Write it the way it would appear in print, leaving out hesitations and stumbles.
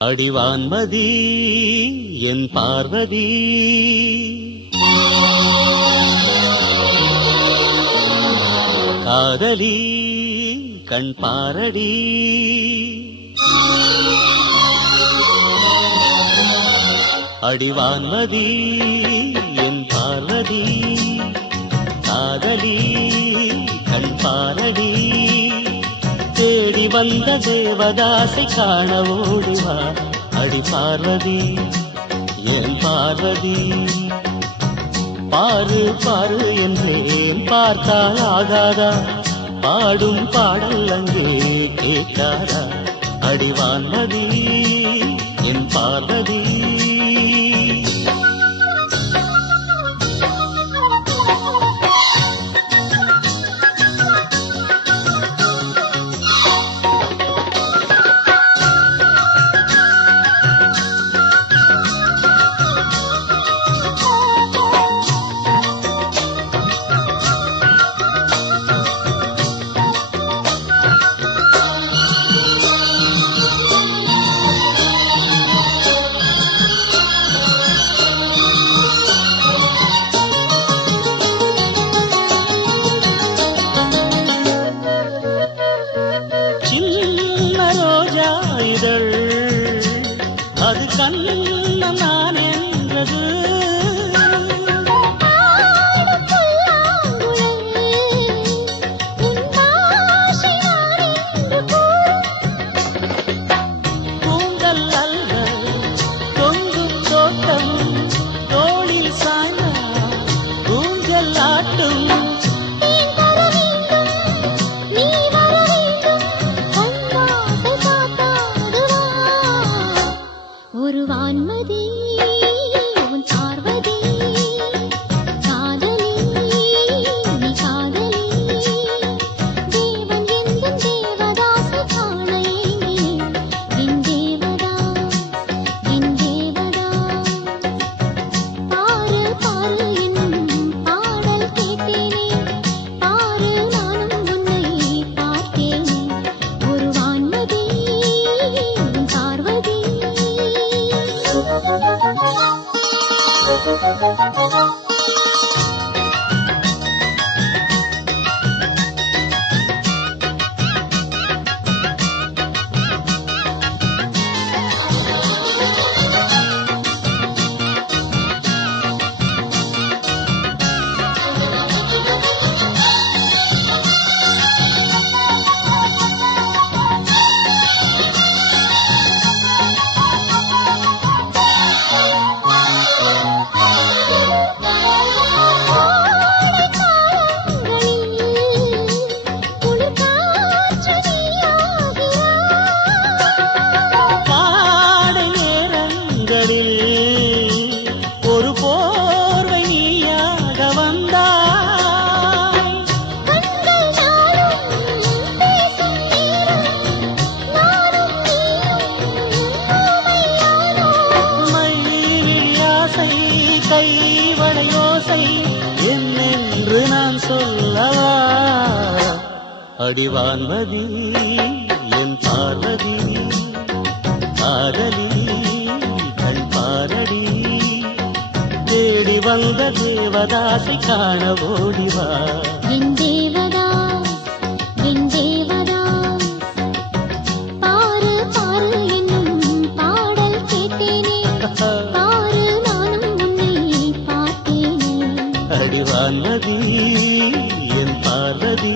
அடிவான்மதி என் பார்வதி காதலி கண் பாரடி அடிவான்மதி என் பார்வதி காதலி கண் பாரடி தேடி வந்த தேவதாசை காண ஓடிவா அடி பார்வதி என் பார்வதி பாரு பாரு என்றேன் பார்த்தால் ஆகாதா பாடும் பாடல் அங்கு கேட்காதா அடிவான்மதி என் பார்வதி அது கண்ணம் நான் என்றது பூங்கல் அல்ல தொங்கும் தோட்டம் தோழி சாய்ந்த ஊஞ்சல் ஆட்டும் ஒரு வான்மதி உன் பார்வதி காதலி நீ காதலி தேவன் எந்தன் தேவதாசை காண ஏங்கினேன் என் தேவதாஸ் பாரு பாரு என்னும் பாடல் கேட்டேனே பாரு நானும் உன்னை பார்த்தேனே ஒரு வான்மதி உன் பார்வதி ஒரு போர்வை நீயாக வந்தாய் மயிலாசை கைவளையோசை என்னென்று நான் சொல்லவா அடிவான்மதி என் பார்வதி காதலி கண் பாரடி தேடி வந்த தேவதாசை காண ஓடிவா என் தேவதாஸ் பாரு பாரு என்னும் பாடல் கேட்டேனே பாரு நானும் உன்னை பார்த்தேனே அடிவான்மதி என் பார்வதி